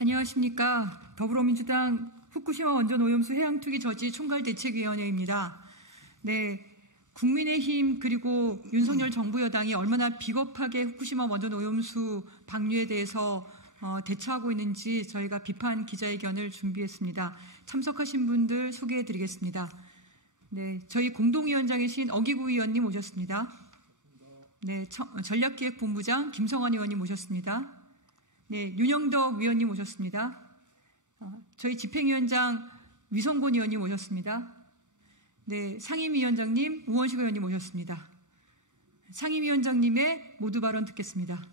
안녕하십니까. 더불어민주당 후쿠시마 원전 오염수 해양 투기 저지 총괄대책위원회입니다. 네, 국민의힘 그리고 윤석열 정부 여당이 얼마나 비겁하게 후쿠시마 원전 오염수 방류에 대해서 대처하고 있는지 저희가 비판 기자회견을 준비했습니다. 참석하신 분들 소개해드리겠습니다. 네, 저희 공동위원장이신 어기구 의원님 오셨습니다. 네, 전략기획본부장 김성환 의원님 오셨습니다. 네, 윤영덕 위원님 오셨습니다. 저희 집행위원장 위성곤 의원님 오셨습니다. 네, 상임위원장님 우원식 의원님 오셨습니다. 상임위원장님의 모두 발언 듣겠습니다.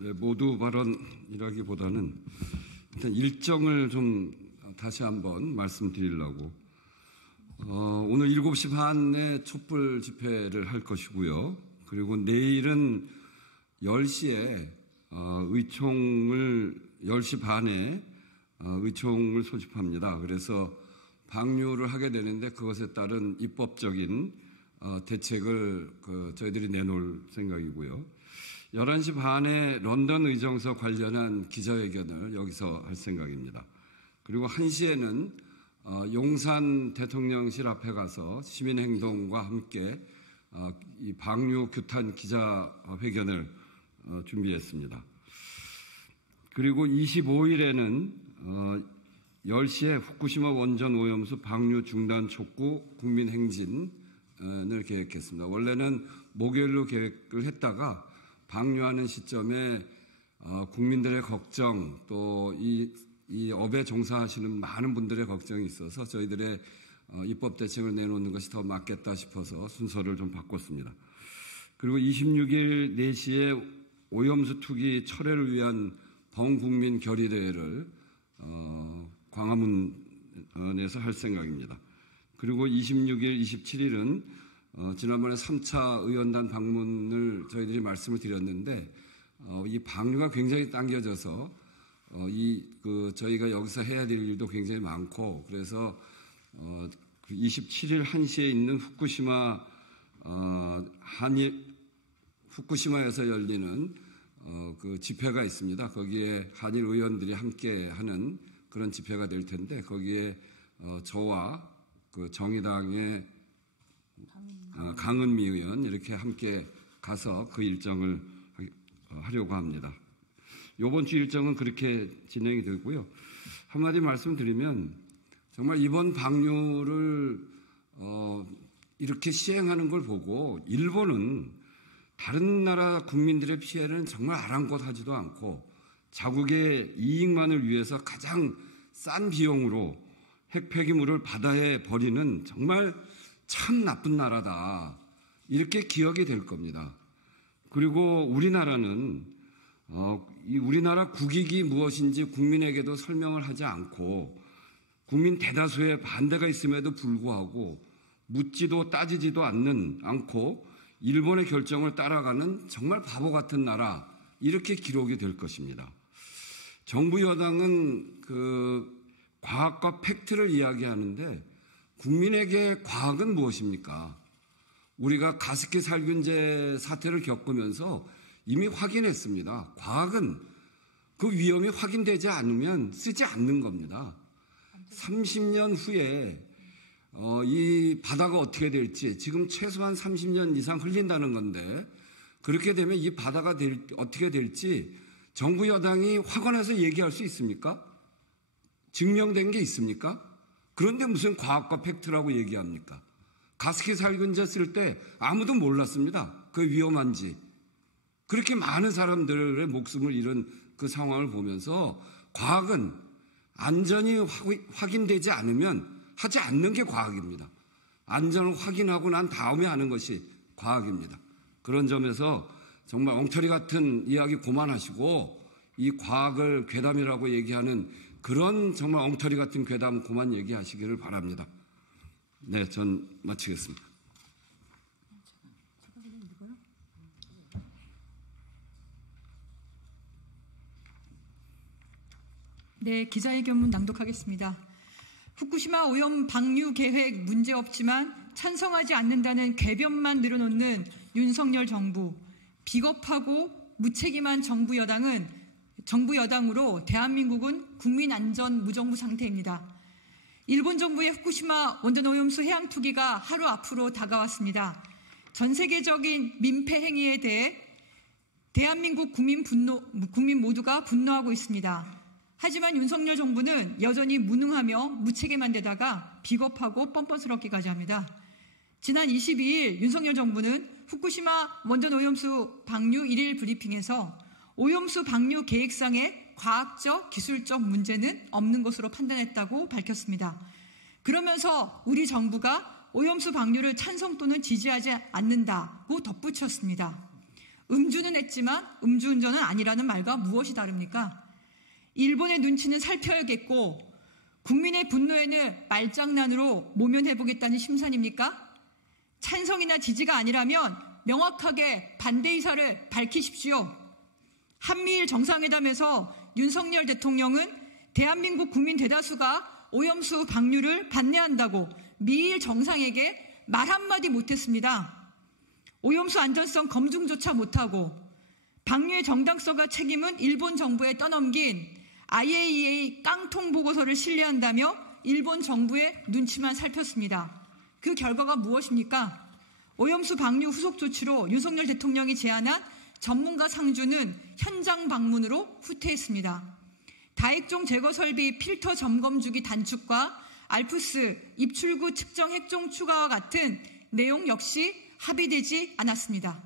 네, 모두 발언이라기보다는 일단 일정을 좀 다시 한번 말씀드리려고 오늘 7시 반에 촛불 집회를 할 것이고요. 그리고 내일은 10시에 의총을 10시 반에 의총을 소집합니다. 그래서 방류를 하게 되는데 그것에 따른 입법적인 대책을 저희들이 내놓을 생각이고요. 11시 반에 런던 의정서 관련한 기자회견을 여기서 할 생각입니다. 그리고 1시에는 용산 대통령실 앞에 가서 시민행동과 함께 이 방류 규탄 기자회견을 준비했습니다. 그리고 25일에는 10시에 후쿠시마 원전 오염수 방류 중단 촉구 국민행진을 계획했습니다. 원래는 목요일로 계획을 했다가 방류하는 시점에 국민들의 걱정 또 이 업에 종사하시는 많은 분들의 걱정이 있어서 저희들의 입법 대책을 내놓는 것이 더 맞겠다 싶어서 순서를 좀 바꿨습니다. 그리고 26일 4시에 오염수 투기 철회를 위한 범국민 결의대회를 광화문에서 할 생각입니다. 그리고 26일, 27일은 지난번에 3차 의원단 방문을 저희들이 말씀을 드렸는데 이 방류가 굉장히 당겨져서 저희가 여기서 해야 될 일도 굉장히 많고 그래서 27일 1시에 있는 후쿠시마에서 열리는 그 집회가 있습니다. 거기에 한일 의원들이 함께 하는 그런 집회가 될 텐데 거기에 저와 그 정의당의 강은미 의원 이렇게 함께 가서 그 일정을 하려고 합니다. 이번 주 일정은 그렇게 진행이 되고요. 한마디 말씀드리면 정말 이번 방류를 이렇게 시행하는 걸 보고 일본은 다른 나라 국민들의 피해는 정말 아랑곳하지도 않고 자국의 이익만을 위해서 가장 싼 비용으로 핵 폐기물을 바다에 버리는 정말 참 나쁜 나라다. 이렇게 기억이 될 겁니다. 그리고 우리나라는 이 우리나라 국익이 무엇인지 국민에게도 설명을 하지 않고 국민 대다수의 반대가 있음에도 불구하고 묻지도 따지지도 않고 일본의 결정을 따라가는 정말 바보 같은 나라 이렇게 기록이 될 것입니다. 정부 여당은 과학과 팩트를 이야기하는데 국민에게 과학은 무엇입니까? 우리가 가습기 살균제 사태를 겪으면서 이미 확인했습니다. 과학은 그 위험이 확인되지 않으면 쓰지 않는 겁니다. 30년 후에 이 바다가 어떻게 될지 지금 최소한 30년 이상 흘린다는 건데 그렇게 되면 이 바다가 어떻게 될지 정부 여당이 확언해서 얘기할 수 있습니까? 증명된 게 있습니까? 그런데 무슨 과학과 팩트라고 얘기합니까? 가습기 살균제 쓸 때 아무도 몰랐습니다. 그게 위험한지. 그렇게 많은 사람들의 목숨을 잃은 그 상황을 보면서 과학은 안전이 확인되지 않으면 하지 않는 게 과학입니다. 안전을 확인하고 난 다음에 하는 것이 과학입니다. 그런 점에서 정말 엉터리 같은 이야기 그만하시고 이 과학을 괴담이라고 얘기하는 그런 정말 엉터리 같은 괴담 그만 얘기하시기를 바랍니다. 네, 전 마치겠습니다. 네, 기자회견문 낭독하겠습니다. 후쿠시마 오염 방류 계획 문제없지만 찬성하지 않는다는 궤변만 늘어놓는 윤석열 정부, 비겁하고 무책임한 정부 여당은 정부 여당으로 대한민국은 국민안전 무정부 상태입니다. 일본 정부의 후쿠시마 원전오염수 해양 투기가 하루 앞으로 다가왔습니다. 전 세계적인 민폐 행위에 대해 대한민국 국민 모두가 분노하고 있습니다. 하지만 윤석열 정부는 여전히 무능하며 무책임한 데다가 비겁하고 뻔뻔스럽기까지 합니다. 지난 22일 윤석열 정부는 후쿠시마 원전 오염수 방류 1일 브리핑에서 오염수 방류 계획상의 과학적, 기술적 문제는 없는 것으로 판단했다고 밝혔습니다. 그러면서 우리 정부가 오염수 방류를 찬성 또는 지지하지 않는다고 덧붙였습니다. 음주는 했지만 음주운전은 아니라는 말과 무엇이 다릅니까? 일본의 눈치는 살펴야겠고 국민의 분노에는 말장난으로 모면해보겠다는 심산입니까? 찬성이나 지지가 아니라면 명확하게 반대 의사를 밝히십시오. 한미일 정상회담에서 윤석열 대통령은 대한민국 국민 대다수가 오염수 방류를 반대한다고 미일 정상에게 말 한마디 못했습니다. 오염수 안전성 검증조차 못하고 방류의 정당성과 책임은 일본 정부에 떠넘긴 IAEA 깡통 보고서를 신뢰한다며 일본 정부의 눈치만 살폈습니다. 그 결과가 무엇입니까? 오염수 방류 후속 조치로 윤석열 대통령이 제안한 전문가 상주는 현장 방문으로 후퇴했습니다. 다액종 제거 설비 필터 점검 주기 단축과 알프스 입출구 측정 핵종 추가와 같은 내용 역시 합의되지 않았습니다.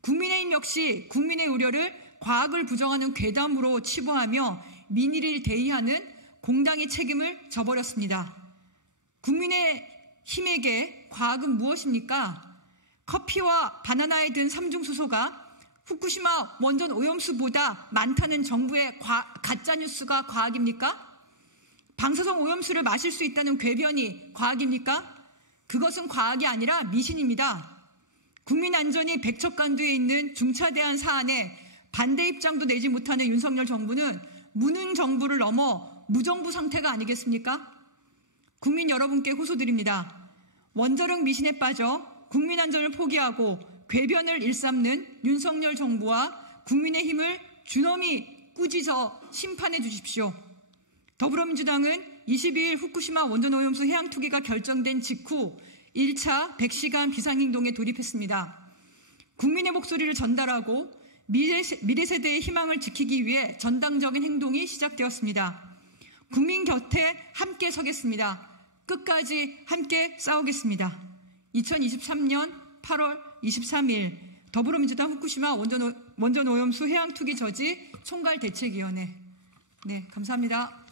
국민의힘 역시 국민의 우려를 과학을 부정하는 괴담으로 치부하며 민의를 대의하는 공당의 책임을 져버렸습니다. 국민의힘에게 과학은 무엇입니까? 커피와 바나나에 든 삼중수소가 후쿠시마 원전 오염수보다 많다는 정부의 가짜뉴스가 과학입니까? 방사성 오염수를 마실 수 있다는 궤변이 과학입니까? 그것은 과학이 아니라 미신입니다. 국민 안전이 백척간두에 있는 중차대한 사안에 반대 입장도 내지 못하는 윤석열 정부는 무능 정부를 넘어 무정부 상태가 아니겠습니까? 국민 여러분께 호소드립니다. 원자력 미신에 빠져 국민 안전을 포기하고 궤변을 일삼는 윤석열 정부와 국민의힘을 준엄히 꾸짖어 심판해 주십시오. 더불어민주당은 22일 후쿠시마 원전 오염수 해양 투기가 결정된 직후 1차 100시간 비상행동에 돌입했습니다. 국민의 목소리를 전달하고 미래 세대의 희망을 지키기 위해 전당적인 행동이 시작되었습니다. 국민 곁에 함께 서겠습니다. 끝까지 함께 싸우겠습니다. 2023년 8월 23일 더불어민주당 후쿠시마 원전 오염수 해양 투기 저지 총괄대책위원회. 네, 감사합니다.